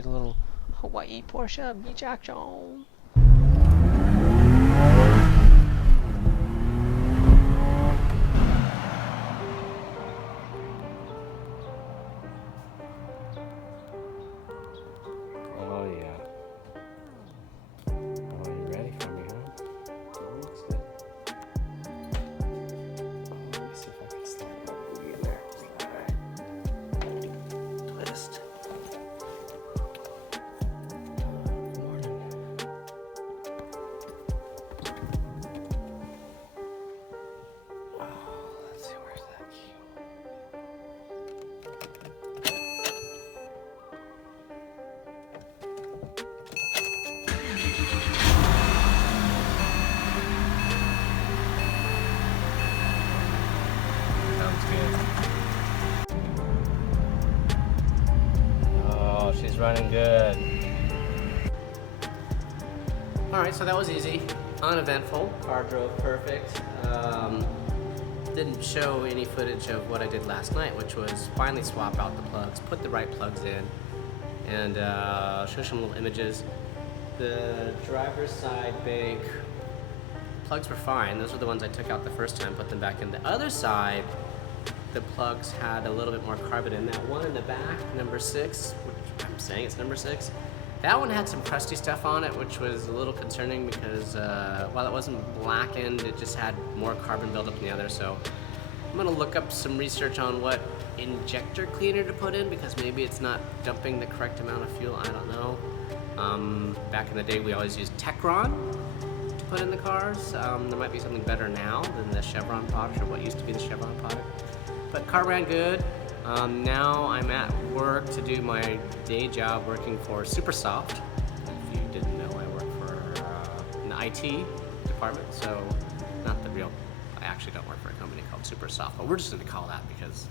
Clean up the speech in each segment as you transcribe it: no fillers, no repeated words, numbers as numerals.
get a little Hawaii Porsche beach action. Oh yeah. Oh, you ready for me, huh? Looks good. Let me see if I can slide over you there. Slide. Twist. Good morning. Oh, let's see, where's that key? Sounds good. Oh, she's running good. Alright, so that was easy. Uneventful. Car drove perfect. Didn't show any footage of what I did last night, which was finally swap out the plugs, put the right plugs in, and show some little images. The driver's side bank plugs were fine. Those were the ones I took out the first time, put them back in. The other side, the plugs had a little bit more carbon in. That one in the back, number 6, which I'm saying it's number 6, that one had some crusty stuff on it, which was a little concerning because while it wasn't blackened, it just had more carbon buildup than the other. So I'm gonna look up some research on what injector cleaner to put in, because maybe it's not dumping the correct amount of fuel. I don't know. Back in the day, we always used Techron to put in the cars. There might be something better now than the Chevron product, or what used to be the Chevron product. But car ran good. Now I'm at work to do my day job working for Supersoft. If you didn't know, I work for in the IT department, so not the real, I actually don't work for a company called Supersoft, but we're just going to call that because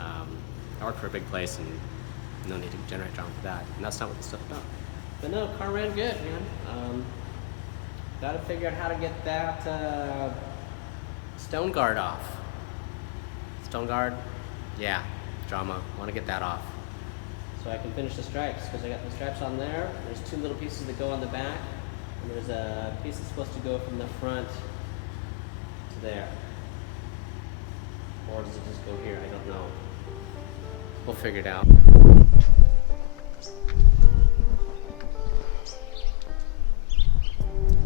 I work for a big place and no need to generate drama for that, and that's not what this stuff's about. But no, car ran good, man. Gotta figure out how to get that stone guard off. Stone guard? Yeah, drama. Want to get that off. So I can finish the stripes, because I got the stripes on there. There's 2 little pieces that go on the back, and there's a piece that's supposed to go from the front to there. Or does it just go here? I don't know. We'll figure it out.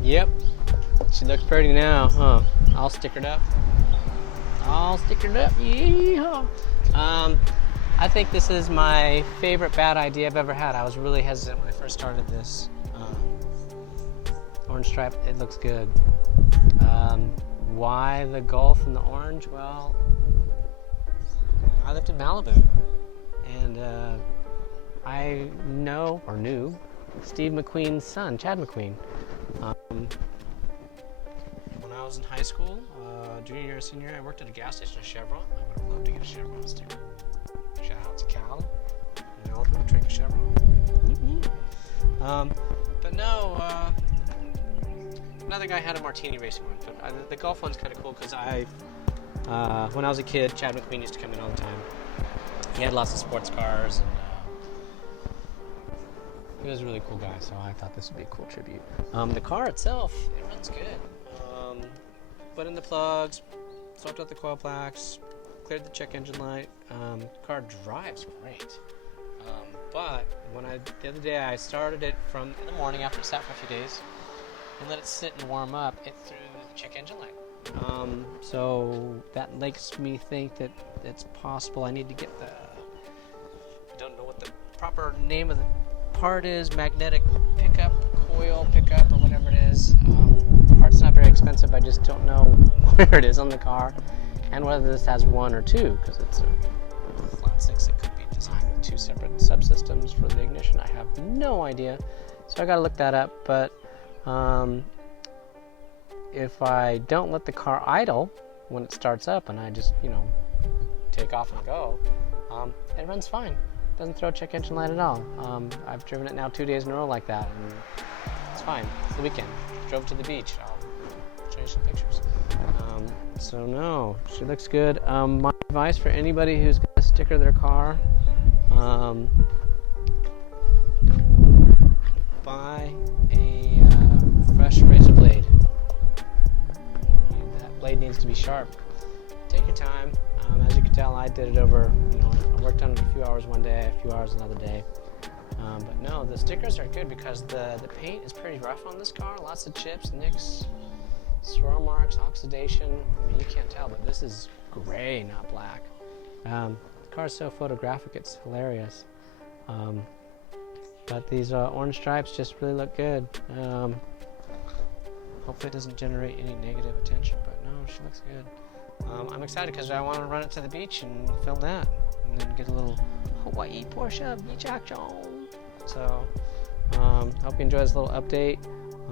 Yep, she looks pretty now, huh? All stickered up. All stickered up, yeehaw. I think this is my favorite bad idea I've ever had. I was really hesitant when I first started this. Orange stripe, it looks good. Why the Gulf and the orange? Well, I lived in Malibu, and I know, or knew, Steve McQueen's son, Chad McQueen. When I was in high school, junior year, senior year, I worked at a gas station, a Chevron. I would have loved to get a Chevron sticker. Shout out to Cal. You know, we'll drink a Chevron. But no, another guy had a martini racing one. But the Golf one's kind of cool because when I was a kid, Chad McQueen used to come in all the time. He had lots of sports cars, and he was a really cool guy, so I thought this would be a cool tribute. The car itself, it runs good. Put in the plugs, swapped out the coil plaques, cleared the check engine light. The car drives great. But the other day I started it in the morning after it sat for a few days and let it sit and warm up, it threw the check engine light. So that makes me think that it's possible I need to get I don't know what the proper name of the part is, magnetic pickup, coil pickup, or whatever it is. The part's not very expensive, I just don't know where it is on the car, and whether this has 1 or 2, because it's a flat 6 that could be designed with 2 separate subsystems for the ignition. I have no idea, so I gotta look that up. But if I don't let the car idle when it starts up and I just, take off and go, it runs fine. Doesn't throw a check engine light at all. I've driven it now 2 days in a row like that, and it's fine. It's the weekend. Drove to the beach. I'll show you some pictures. So no, she looks good. My advice for anybody who's going to sticker their car, needs to be sharp. Take your time. As you can tell, I did it over, I worked on it a few hours one day, a few hours another day. But no, the stickers are good because the paint is pretty rough on this car. Lots of chips, nicks, swirl marks, oxidation. I mean, you can't tell, but this is gray, not black. The car is so photographic, it's hilarious. But these orange stripes just really look good. Hopefully it doesn't generate any negative attention, but no, she looks good. I'm excited because I want to run it to the beach and film that, and then get a little Hawaii Porsche beach action. So, hope you enjoy this little update.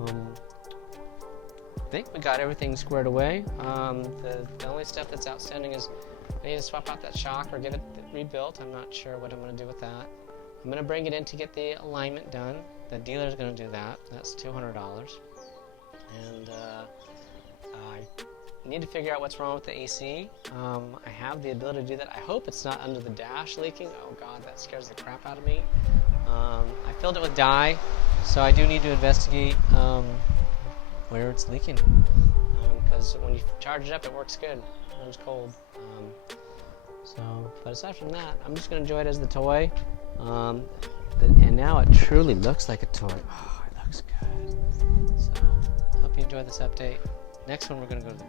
I think we got everything squared away. The only stuff that's outstanding is I need to swap out that shock or get it rebuilt. I'm not sure what I'm going to do with that. I'm going to bring it in to get the alignment done. The dealer's going to do that. That's $200. And I need to figure out what's wrong with the AC. I have the ability to do that. I hope it's not under the dash leaking. Oh God, that scares the crap out of me. I filled it with dye, so I do need to investigate where it's leaking. Because when you charge it up, it works good. It runs cold. But aside from that, I'm just going to enjoy it as the toy. And now it truly looks like a toy. Oh, it looks good. So, hope you enjoyed this update. Next one, we're going to go to the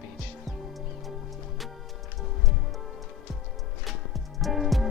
beach.